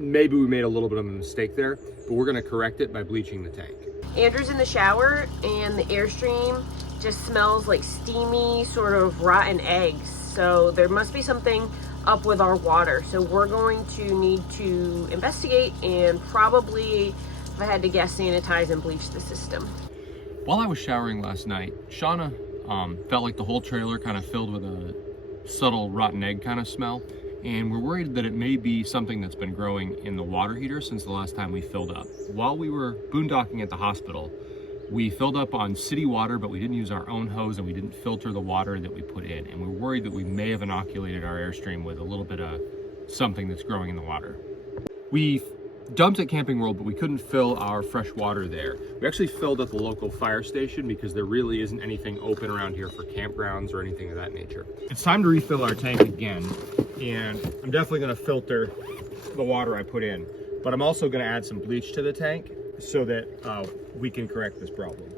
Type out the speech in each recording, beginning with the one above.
maybe we made a little bit of a mistake there, but we're gonna correct it by bleaching the tank. Andrew's in the shower and the Airstream just smells like steamy, sort of rotten eggs. So there must be something up with our water. So we're going to need to investigate and probably, if I had to guess, sanitize and bleach the system. While I was showering last night, Shanna felt like the whole trailer kind of filled with a subtle rotten egg kind of smell. And we're worried that it may be something that's been growing in the water heater since the last time we filled up. While we were boondocking at the hospital, we filled up on city water, but we didn't use our own hose and we didn't filter the water that we put in. And we're worried that we may have inoculated our Airstream with a little bit of something that's growing in the water. We dumped at Camping World, but we couldn't fill our fresh water there. We actually filled at the local fire station because there really isn't anything open around here for campgrounds or anything of that nature. It's time to refill our tank again, and I'm definitely gonna filter the water I put in, but I'm also gonna add some bleach to the tank so that we can correct this problem.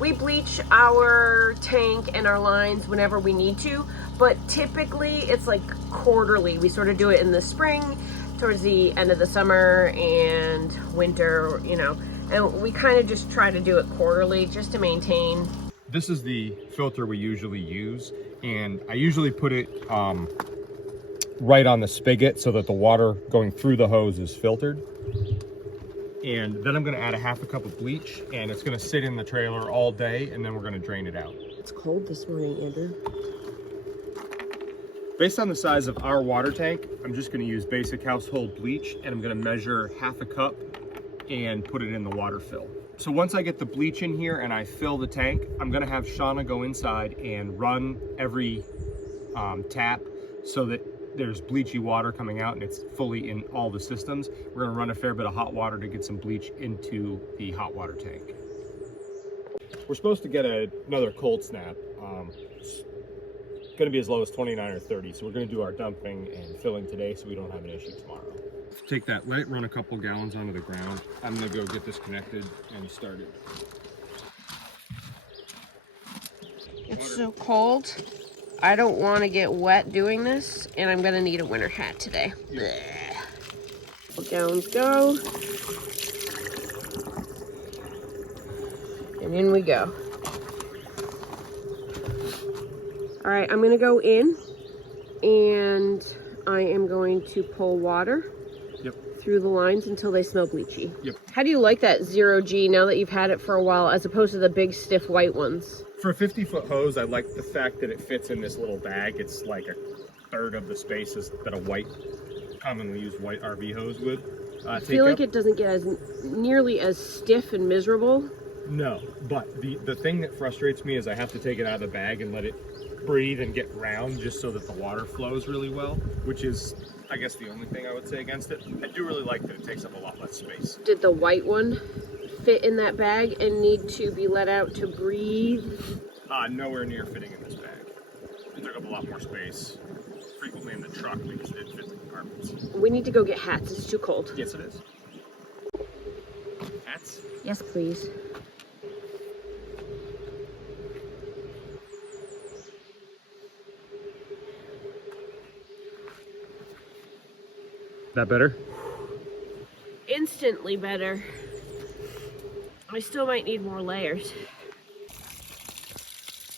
We bleach our tank and our lines whenever we need to, but typically it's like quarterly. We sort of do it in the spring, towards the end of the summer and winter, you know, and we kind of just try to do it quarterly just to maintain. This is the filter we usually use, and I usually put it right on the spigot so that the water going through the hose is filtered. And then I'm gonna add a half a cup of bleach, and it's gonna sit in the trailer all day, and then we're gonna drain it out. It's cold this morning, Andrew. Based on the size of our water tank, I'm just gonna use basic household bleach, and I'm gonna measure half a cup and put it in the water fill. So once I get the bleach in here and I fill the tank, I'm gonna have Shanna go inside and run every tap so that there's bleachy water coming out and it's fully in all the systems. We're gonna run a fair bit of hot water to get some bleach into the hot water tank. We're supposed to get another cold snap. It's gonna be as low as 29 or 30, so we're gonna do our dumping and filling today so we don't have an issue tomorrow. Take that, let it run a couple gallons onto the ground. I'm gonna go get this connected and started. It's so cold. I don't want to get wet doing this, and I'm gonna need a winter hat today. Yeah. Gallons go. And in we go. All right, I'm gonna go in and I am going to pull water through the lines until they smell bleachy. How do you like that 0G now that you've had it for a while as opposed to the big stiff white ones? For a 50-foot hose, I like the fact that it fits in this little bag. It's like a third of the spaces that a white, commonly used white RV hose would I feel like it doesn't get as nearly as stiff and miserable. No, but the thing that frustrates me is I have to take it out of the bag and let it breathe and get round just so that the water flows really well, which is, I guess, the only thing I would say against it. I do really like that it takes up a lot less space. Did the white one fit in that bag and need to be let out to breathe? Nowhere near fitting in this bag. It took up a lot more space, frequently in the truck because it didn't fit the compartments. We need to go get hats. It's too cold. Yes, it is. Hats? Yes, please. That better? Instantly better. I still might need more layers.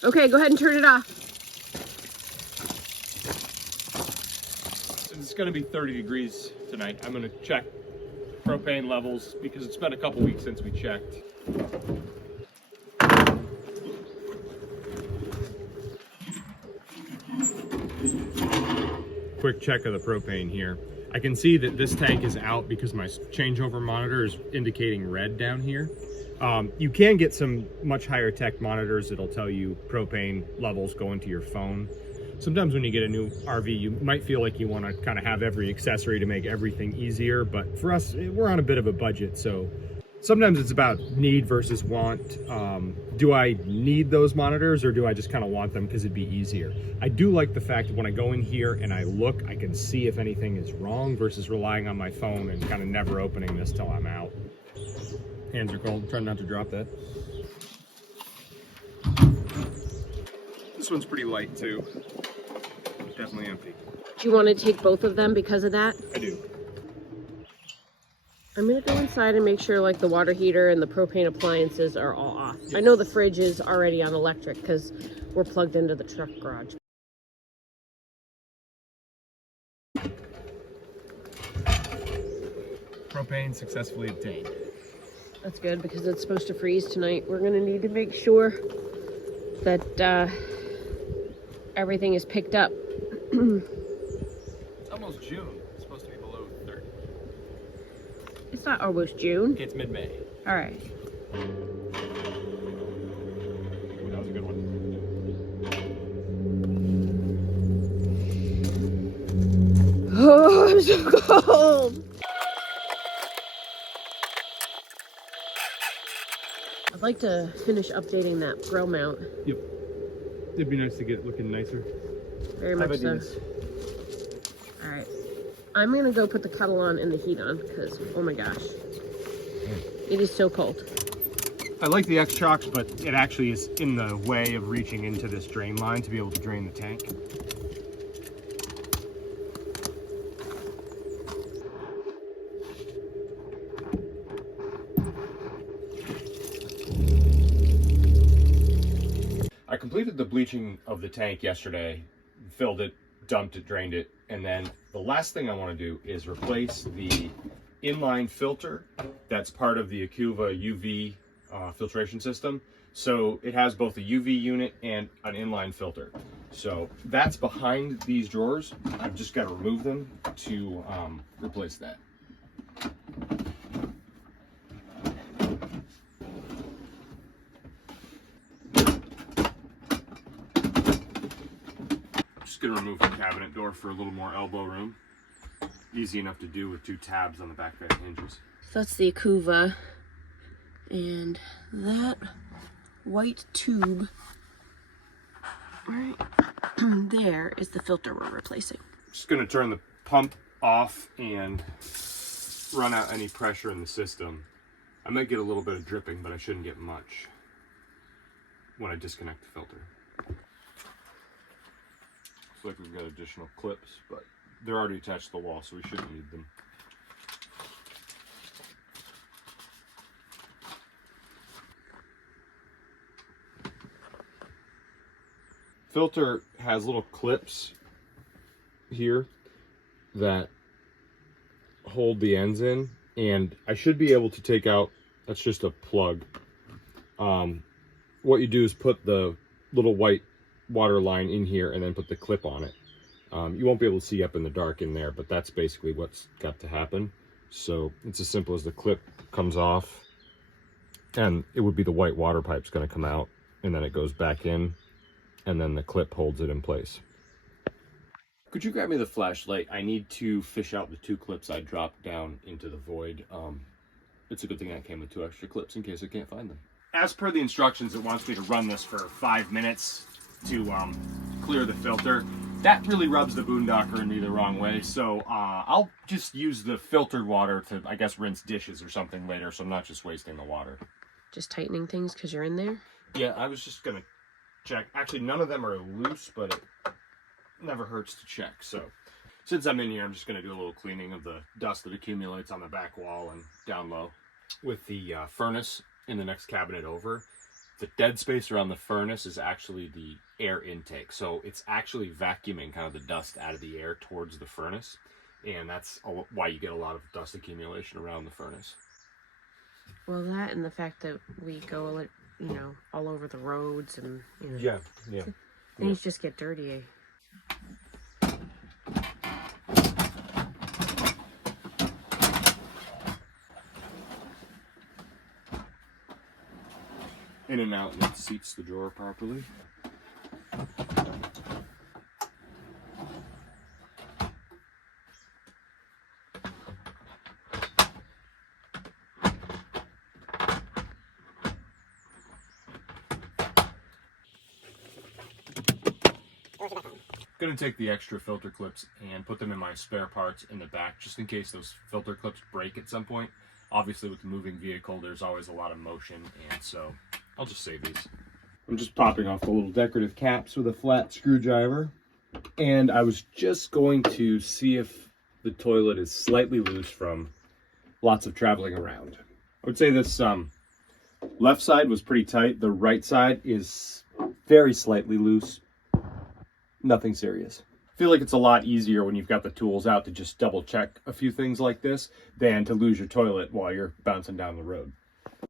Okay, go ahead and turn it off. It's gonna be 30 degrees tonight. I'm gonna check propane levels because it's been a couple weeks since we checked. Quick check of the propane here. I can see that this tank is out because my changeover monitor is indicating red down here. You can get some much higher tech monitors that'll tell you propane levels going to your phone. Sometimes when you get a new RV, you might feel like you want to kind of have every accessory to make everything easier, but for us, we're on a bit of a budget, so sometimes it's about need versus want. Do I need those monitors or do I just kind of want them because it'd be easier? I do like the fact that when I go in here and I look, I can see if anything is wrong versus relying on my phone and kind of never opening this till I'm out. Hands are cold, trying not to drop that. This one's pretty light too. Definitely empty. Do you want to take both of them because of that? I do. I'm gonna go inside and make sure like the water heater and the propane appliances are all off. I know the fridge is already on electric because we're plugged into the truck garage. Propane successfully obtained. That's good because it's supposed to freeze tonight. We're gonna need to make sure that everything is picked up. It's almost June. It's supposed to be below 30. It's not almost June. It's mid-May. All right. Ooh, that was a good one. Oh, I'm so cold. I'd like to finish updating that grill mount. Yep. It'd be nice to get it looking nicer. Very much so. All right. I'm gonna go put the kettle on and the heat on because, oh my gosh, it is so cold. I like the X-Shocks, but it actually is in the way of reaching into this drain line to be able to drain the tank. I completed the bleaching of the tank yesterday, filled it, dumped it, drained it, and then the last thing I want to do is replace the inline filter that's part of the Acuva UV filtration system. So it has both a UV unit and an inline filter. So that's behind these drawers. I've just got to remove them to replace that. Just gonna remove the cabinet door for a little more elbow room. Easy enough to do with 2 tabs on the back bed hinges. So that's the Acuva, and that white tube right there is the filter we're replacing. Just gonna turn the pump off and run out any pressure in the system. I might get a little bit of dripping, but I shouldn't get much when I disconnect the filter. Looks like we've got additional clips, but they're already attached to the wall, so we shouldn't need them. Filter has little clips here that hold the ends in, and I should be able to take out, that's just a plug. What you do is put the little white water line in here and then put the clip on it. You won't be able to see up in the dark in there, but that's basically what's got to happen. So it's as simple as the clip comes off, and it would be the white water pipe's going to come out, and then it goes back in, and then the clip holds it in place. Could you grab me the flashlight? I need to fish out the 2 clips I dropped down into the void. It's a good thing I came with 2 extra clips in case I can't find them. As per the instructions, it wants me to run this for 5 minutes to clear the filter. That really rubs the boondocker in me the wrong way, so I'll just use the filtered water to, I guess, rinse dishes or something later, so I'm not just wasting the water. Just tightening things because you're in there? Yeah, I was just gonna check. Actually, none of them are loose, but it never hurts to check. So since I'm in here, I'm just gonna do a little cleaning of the dust that accumulates on the back wall and down low. With the furnace in the next cabinet over, the dead space around the furnace is actually the air intake. So it's actually vacuuming kind of the dust out of the air towards the furnace. And that's why you get a lot of dust accumulation around the furnace. Well, that and the fact that we go, you know, all over the roads and, you know. Yeah. Things just get dirty. In and out, and it seats the drawer properly. Gonna take the extra filter clips and put them in my spare parts in the back, just in case those filter clips break at some point. Obviously, with the moving vehicle, there's always a lot of motion, and so I'll just save these. I'm just popping off the little decorative caps with a flat screwdriver. And I was just going to see if the toilet is slightly loose from lots of traveling around. I would say this left side was pretty tight. The right side is very slightly loose. Nothing serious. I feel like it's a lot easier when you've got the tools out to just double check a few things like this than to lose your toilet while you're bouncing down the road.